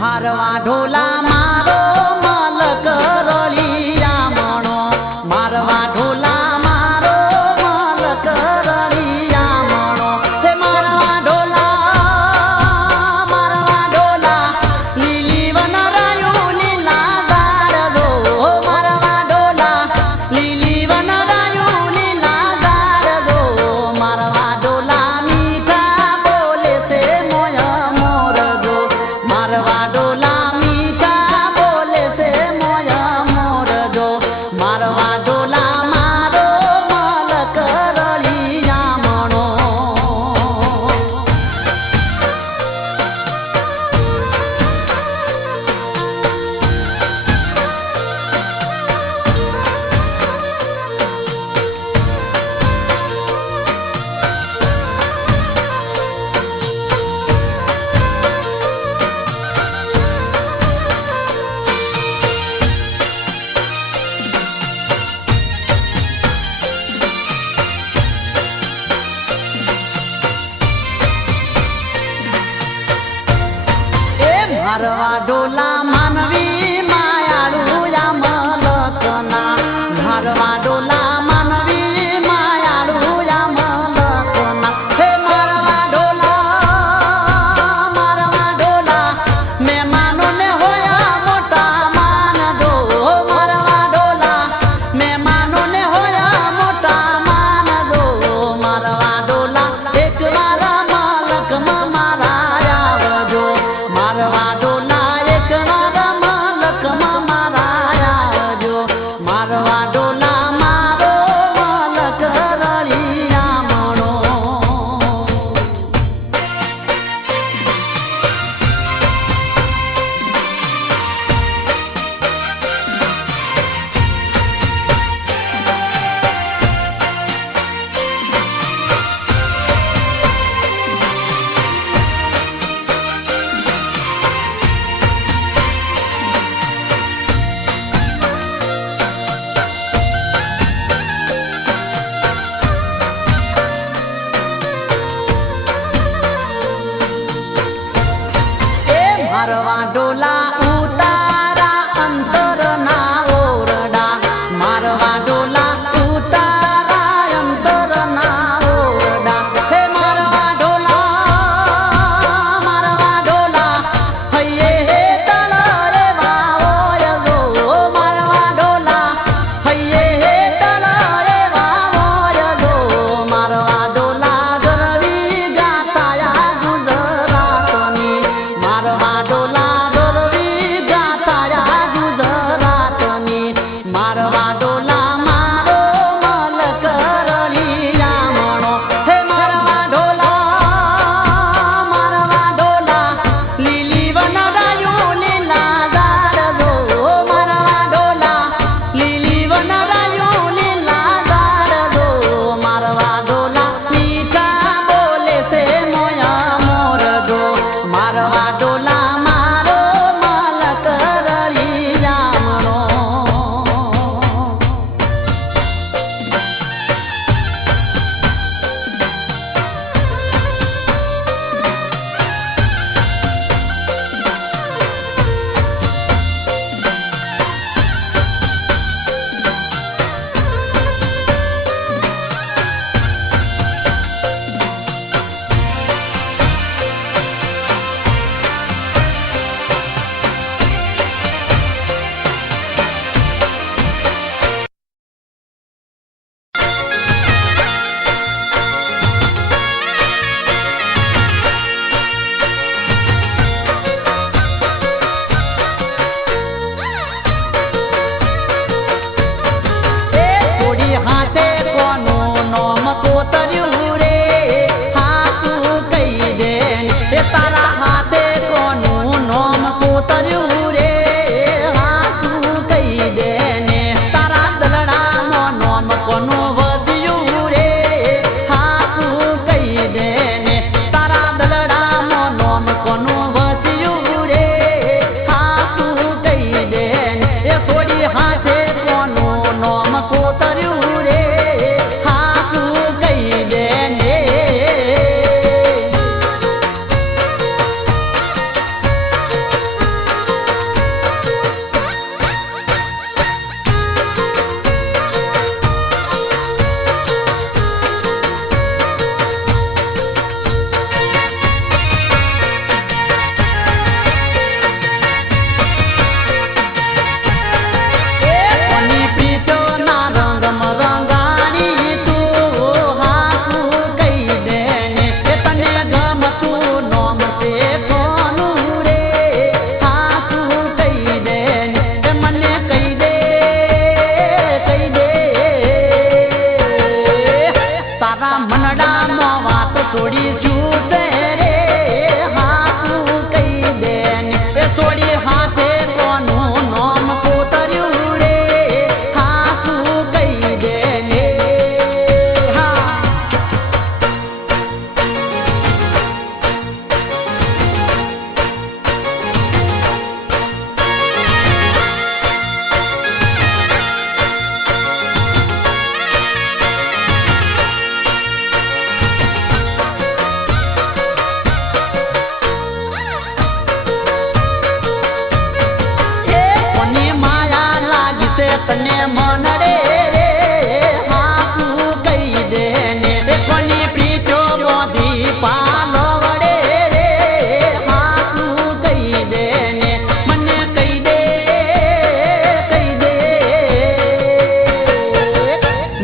મારવા ઢોલા મારો માલક રળિયામણો, મારવા ઢોલા મારો માલક રળિયામણો. હે મારવા ઢોલા લીલી વનરાયું લીલા ગારદો, મારવા ઢોલા લીલી વનરાયું લીલા ગારદો, મારવા ઢોલા મીઠા બોલે છે મોય મોરજો, મારવા ઢોલા મીઠા બોલે છે મોય મોરજો, મારવા ઢોલા મારો માલક રળિયામણો. મારવા ઢોલા માનવી માયાળુ યા મલકના, મારવા ઢોલા માનવી માયાળુ યા મલકના. હે મારવા ઢોલા મહેમાનોને હોયા મોટા માનજો, મારવા ઢોલા મહેમાનોને હોયા મોટા માનજો, મારવા ઢોલા એક મારા માલકમાં મારા આવજો, મારવા ઢોલા એક મારા માલકમાં મારા આવજો, મારવા ઢોલા મારો માલક રળિયામણો. મારવા ઢોલા ઉતારા અંતરના ઓરડા, મારવા ઢોલા ઉતારા અંતરના ઓરડા. હે મારવા ઢોલા હૈયે હેતળ રેવા ઓયજો, મારવા ઢોલા હૈયે હેતળ રેવા ઓયજો, મારવા ઢોલા ગરવી ગાતાયા ગુજરાતની, મારવા ઢોલા ગરવી ગાતાયા ગુજરાતની, મારવા ઢોલા મારો માલક રળિયામણો. હે મારવા ઢોલા લીલી વનરાયું લીલા ગારદો, મારવા ઢોલા લીલી વનરાયું લીલા ગારદો, મારવા ઢોલા મીઠા બોલે છે મોય મોરજો, મારવા ઢોલા મારો માલક રળિયામણો. થોડી હાથે કોનું નોમ કોતર્યું રે, હાથું કહી દે ને, તારા હાથે કોનું નોમ કોતર્યું રે, હાથું કહી દે ને, તારા દલડામાં નોમ કોનું વધ્યું રે, હાથું કહી દે ને, તારા દલડામાં નોમ કોનું વધ્યું રે, હાથું કહી દે ને. એ થોડી હાથે કોનું નોમ કોતર્યું રે, હાથું કહી દે ને. થોડી હાથે કોનું નામ કોતર્યું રે હાસું કહી દે ને હા તને મન રે હાસું કહી દે ને કોની પીછો બોધી પાલો વડે રે હાસું કહી દે ને મને કહી દે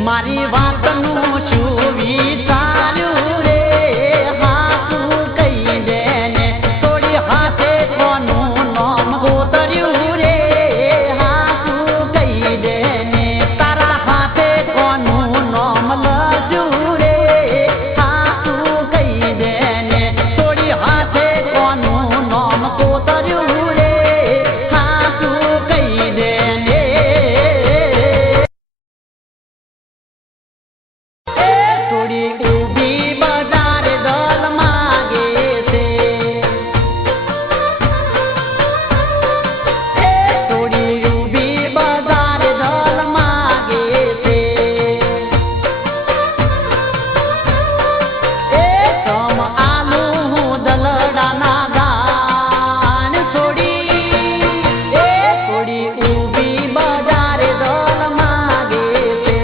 મારી વાતનું શું વિચાર્યું રે હાસું કહી દે ને થોડી હાથે કોનું નામ ગોતર્યું રે તારા હાથે કોનું નામ લજ્યું રે હાસું કહી દે ને થોડી હાથે કોનું નામ કોતર્યું રે હાસું કહી દે ને થોડી ઊભી બજાર દલ માગે છે થોડી ઊભી બજાર દલ માગે છે તમ આલુ હું દલડાના દાન થોડી ઊભી બજાર દલ માગે છે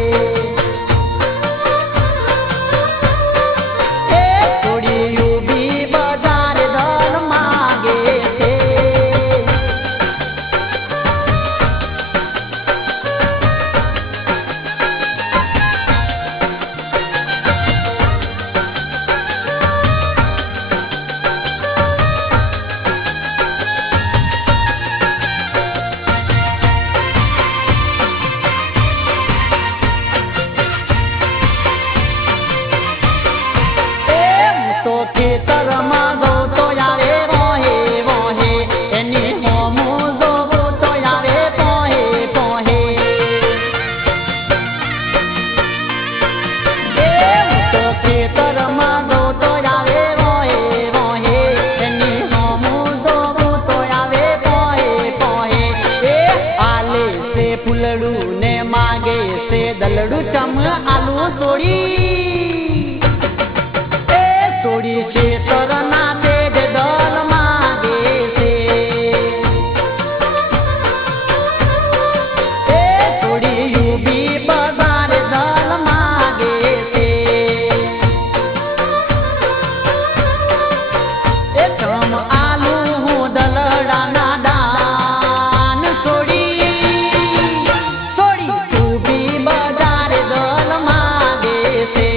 થોડી ઊભી બજાર દલ માગે છે તો ખેતરમાં ગૌ તો આવે વહે વહે એની હોમું જોવું તો આવે પોહે પોહે તો ખેતરમાં ગૌ તો આવે વહે વહે એની હોમું જોવું તો આવે પોહે પોહે આલે છે ફૂલડું ને માગે છે દલડું ચમ આલુ થોડી છે તરના પેટ દલ માગે છે થોડી ઊભી બજાર દલ માગે છે તમ આલુ હું દલડાના દાન થોડી ઊભી બજાર દલ માગે છે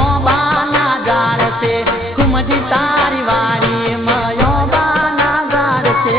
ઓબાના ઝાડ છે કુમજી તારી વાડીમાં ઓબાના ઝાડ છે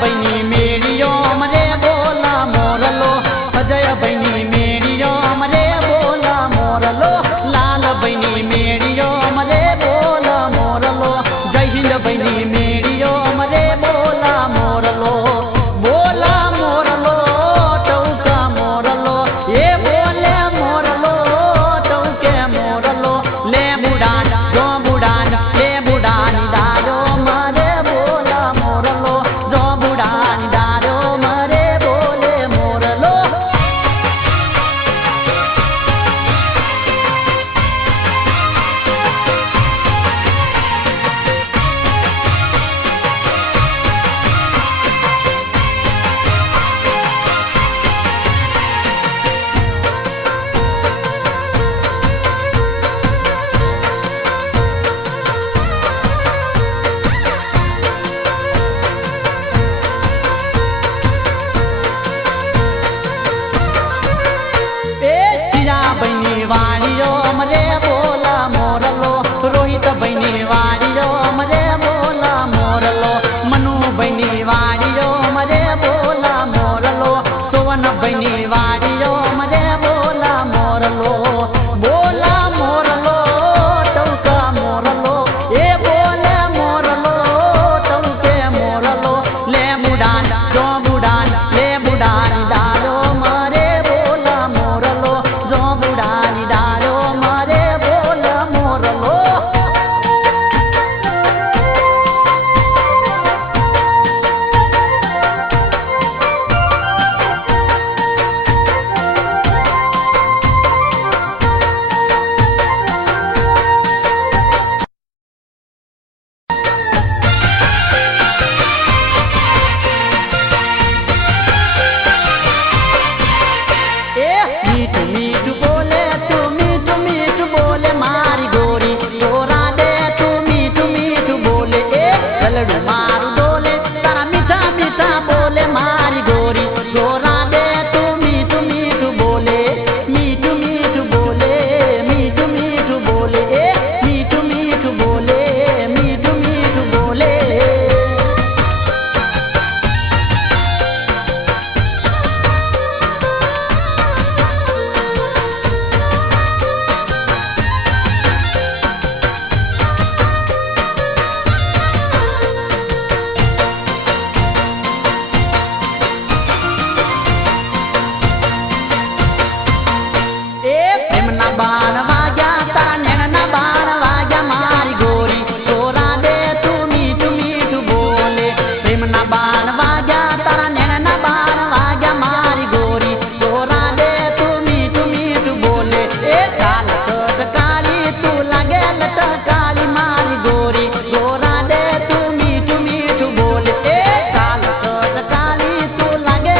बहिनी मेरियो मरे बोला मोरलो अजय बहिनी मेरियो मरे बोला मोरलो लाल बहिनी मेरियो मरे बोला मोरलो जय हिंद बहिनी मेरियो मरे बोला मोरलो बोला मोरलो टौका मोरलो ए बोले मोरलो टौके मोरलो ले बुडान जो बुडान ले बुडान दारो मरे बोला मोरलो जो बुडान दारो मरे बोले मोरलो बहिनी वाणियो मरे बोला मोरलो रोहित बहिनी वाणियो मरे बोला मोरलो मनु बहिनी वाणियो मरे बोला मोरलो सोवन बहिनी वाणियो मरे बोला मोरलो बोला मोरलो टौका मोरलो ए बोले मोरलो टौके मोरलो ले बुडान जो बुडान ले बुडान दारो मरे बोला मोरलो जो बुडानी दारो मरे बोला मोरलो मीठू मीठू बोले तू मीठू मीठू बोले मारी गोरी तोरा दे तू मीठू मीठू बोले ए ललड़ू मारू बोले तारा मीठा मीठा बोले मारी गोरी तोरा दे तू मीठू मीठू बोले मीठू मीठू बोले मीठू मीठू बोले ए मीठू मीठू बोले मीठू मीठू बोले प्रेम ना बाण वाग्या तारा नैन ना बाण वाग्या मारी गोरी तोरा दे तू मीठू मीठू बोले प्रेम ना बाण वाग्या तारा नैन ना बाण वाग्या मारी गोरी तोरा दे तू मीठू मीठू बोले ए काल काली तू लगे काली मारी गोरी तोरा दे तू मीठू मीठू बोले ए काल काली तू लगे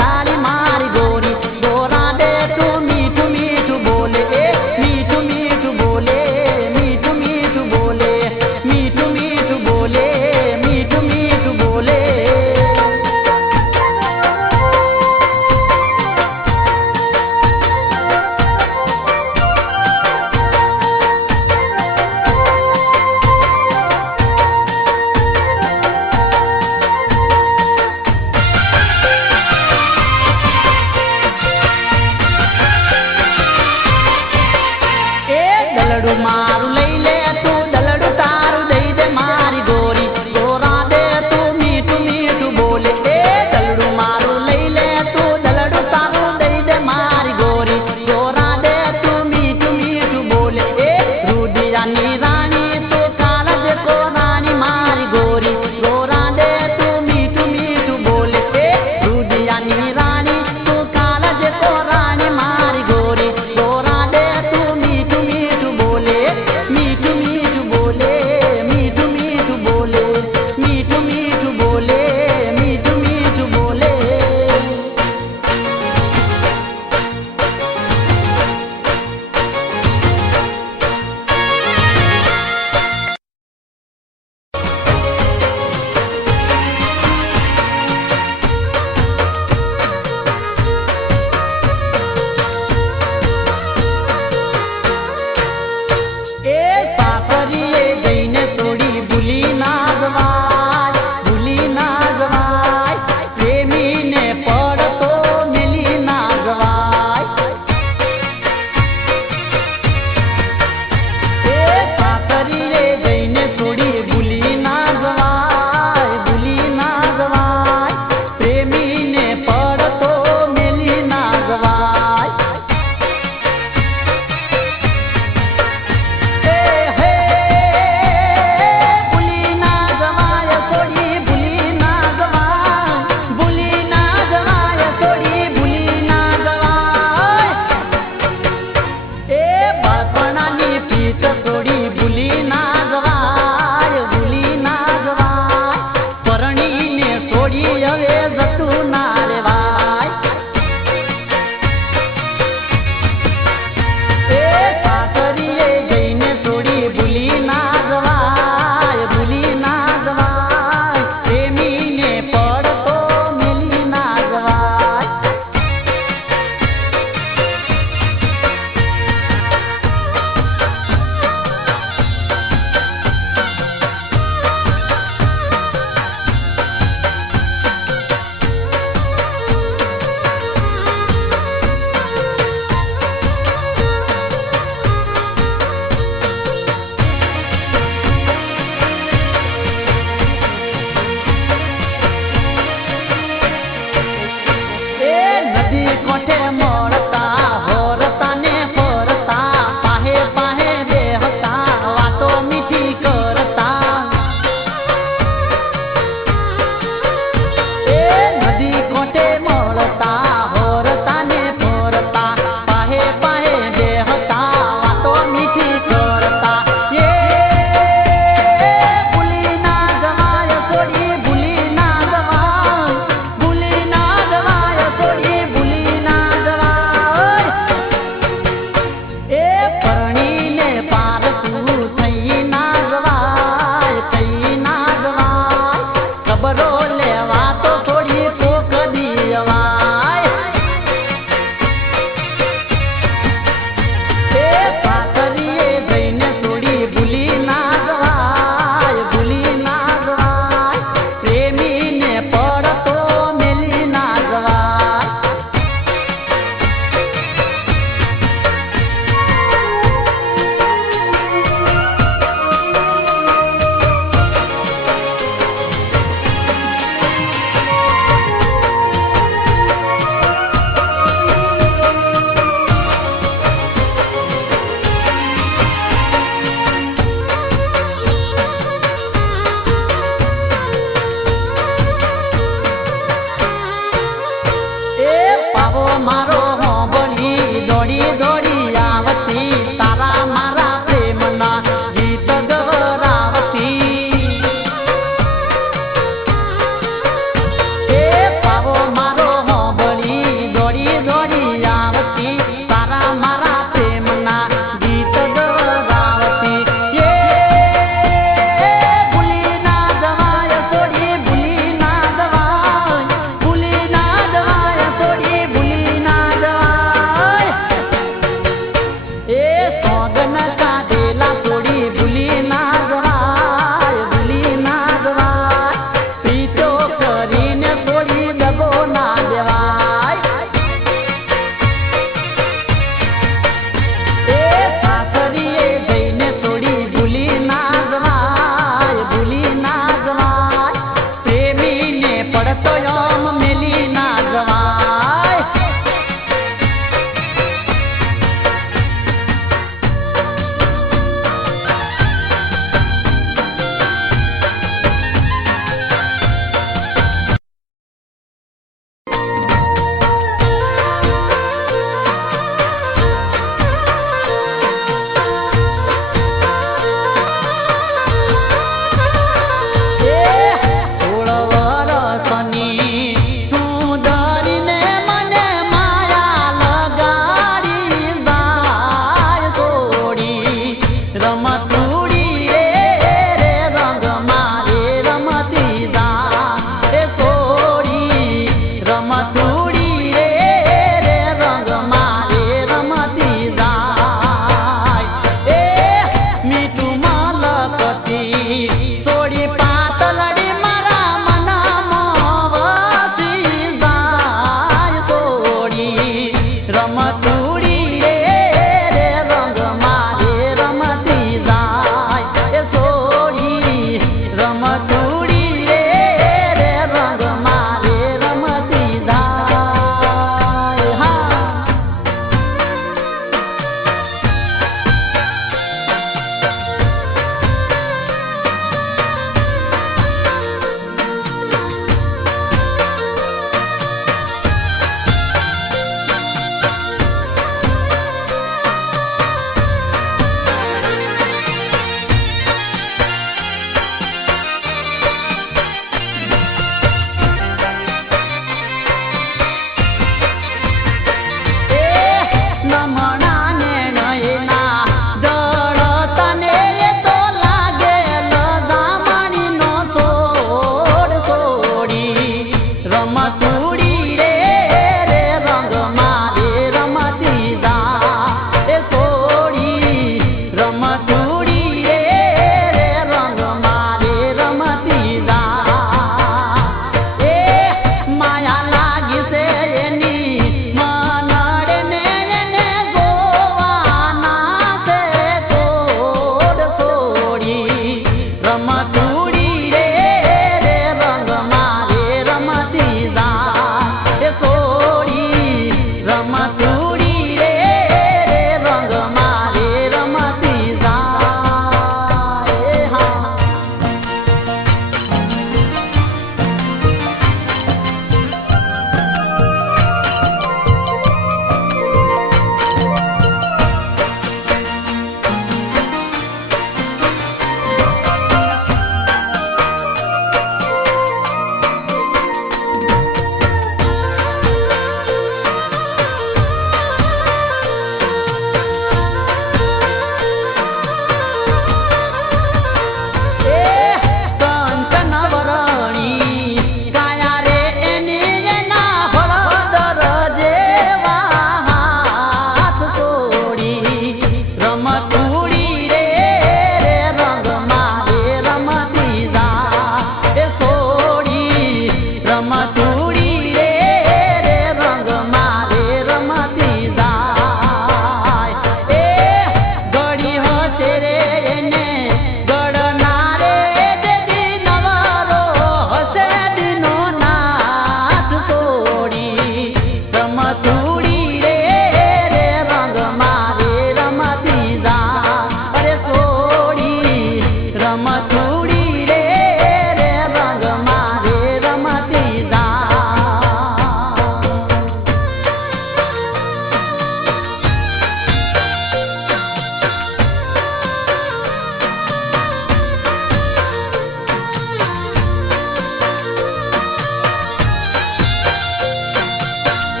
काली मारी गोरी तोरा दे तू मीठू मीठू बोले ए मीठू मीठू बोले मीठू मीठू बोले मीठू मीठू बोले मीठू मीठू बोले છોડી હવે જતું ના રેવાય એ સાસરીએ જઈને છોડી ભૂલી ના જવાય ભૂલી ના જવાય પ્રેમીને પડતો મેલી ના જવાય કોઠે મળતા હોરતા ને ફરતા પાહે પાહે બેહતા વાતો મીઠી કરતા એ નદી કોઠે મળતા હોરતા ને ફરતા પાહે પાહે બેહતા વાતો મીઠી કરતા એ ભૂલી ના જવાય છોડી ભૂલી ના જવાય ભૂલી ના જવાય છોડી પરણીને પારતું થઈ ના જવાય ખબરો લેવા તો થોડી પોક દીવા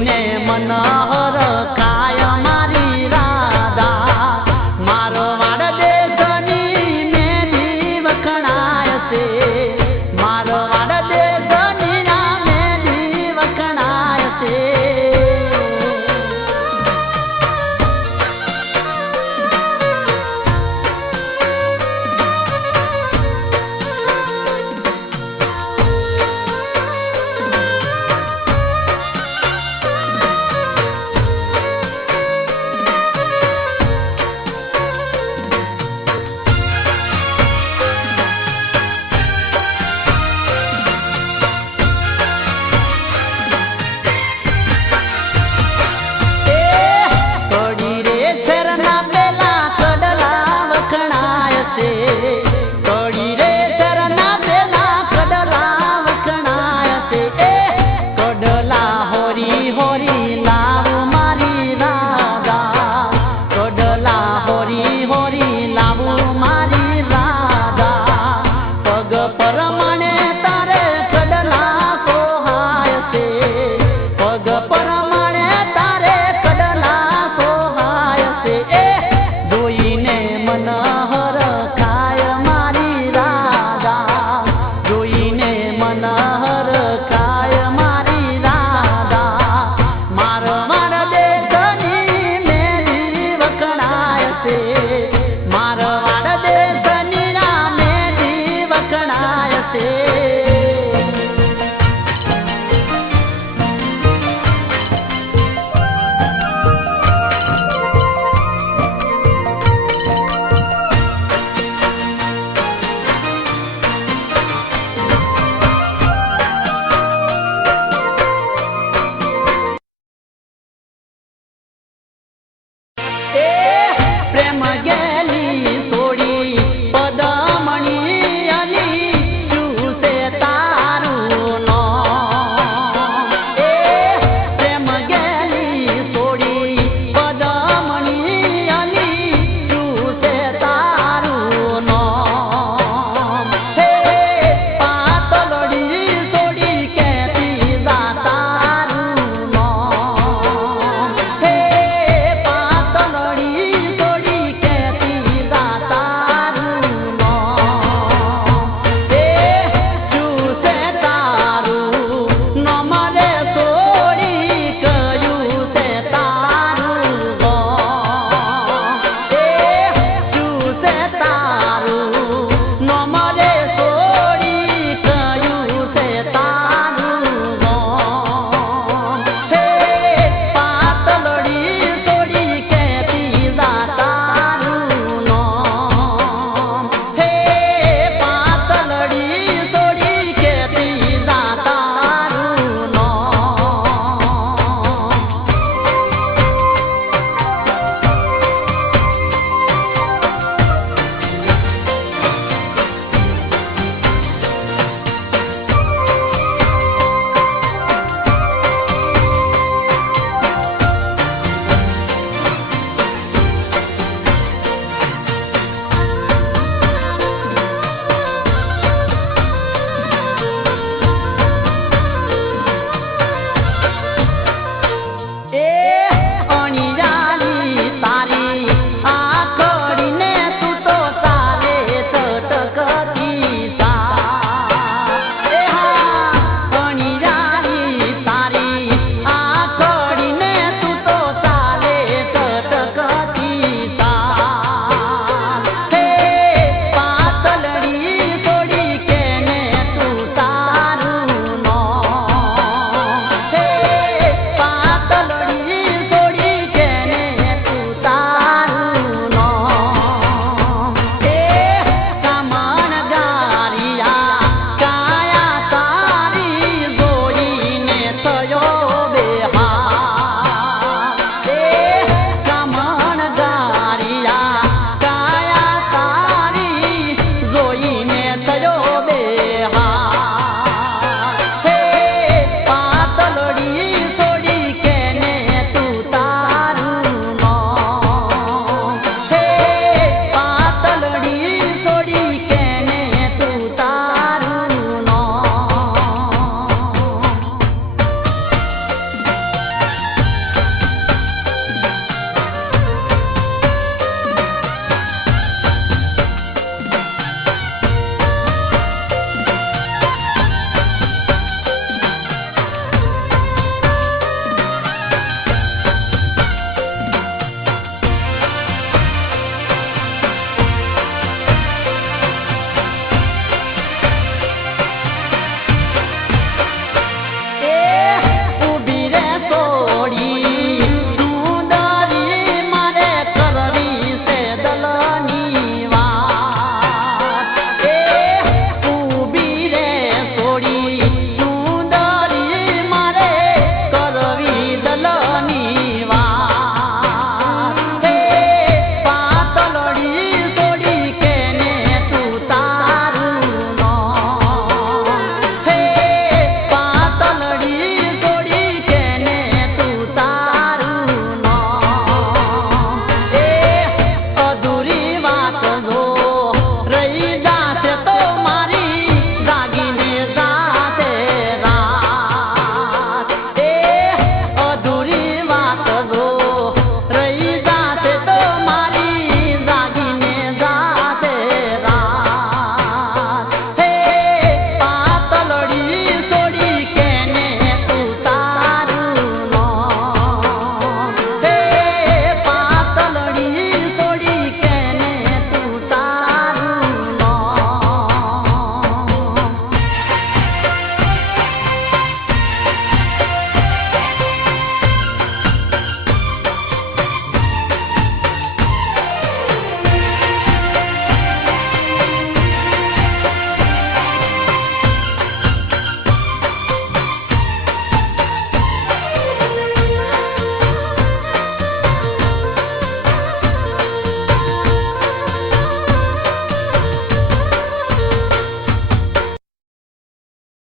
જોઈને મન હરખાય મારી રાધા મારો વાડ દેશની મેલી વખણાય છે મારો વાડ દેશની ના મેલી વખણાય છે કડી રે શરના પેલા કડલા વખણાય છે કડલા હોરી હોરી લાવ મારી રાધા કડલા હોરી હોરી લાવ મારી રાધા પગ પરમાણે તારે કડલા સોહાય છે પગ પરમાણે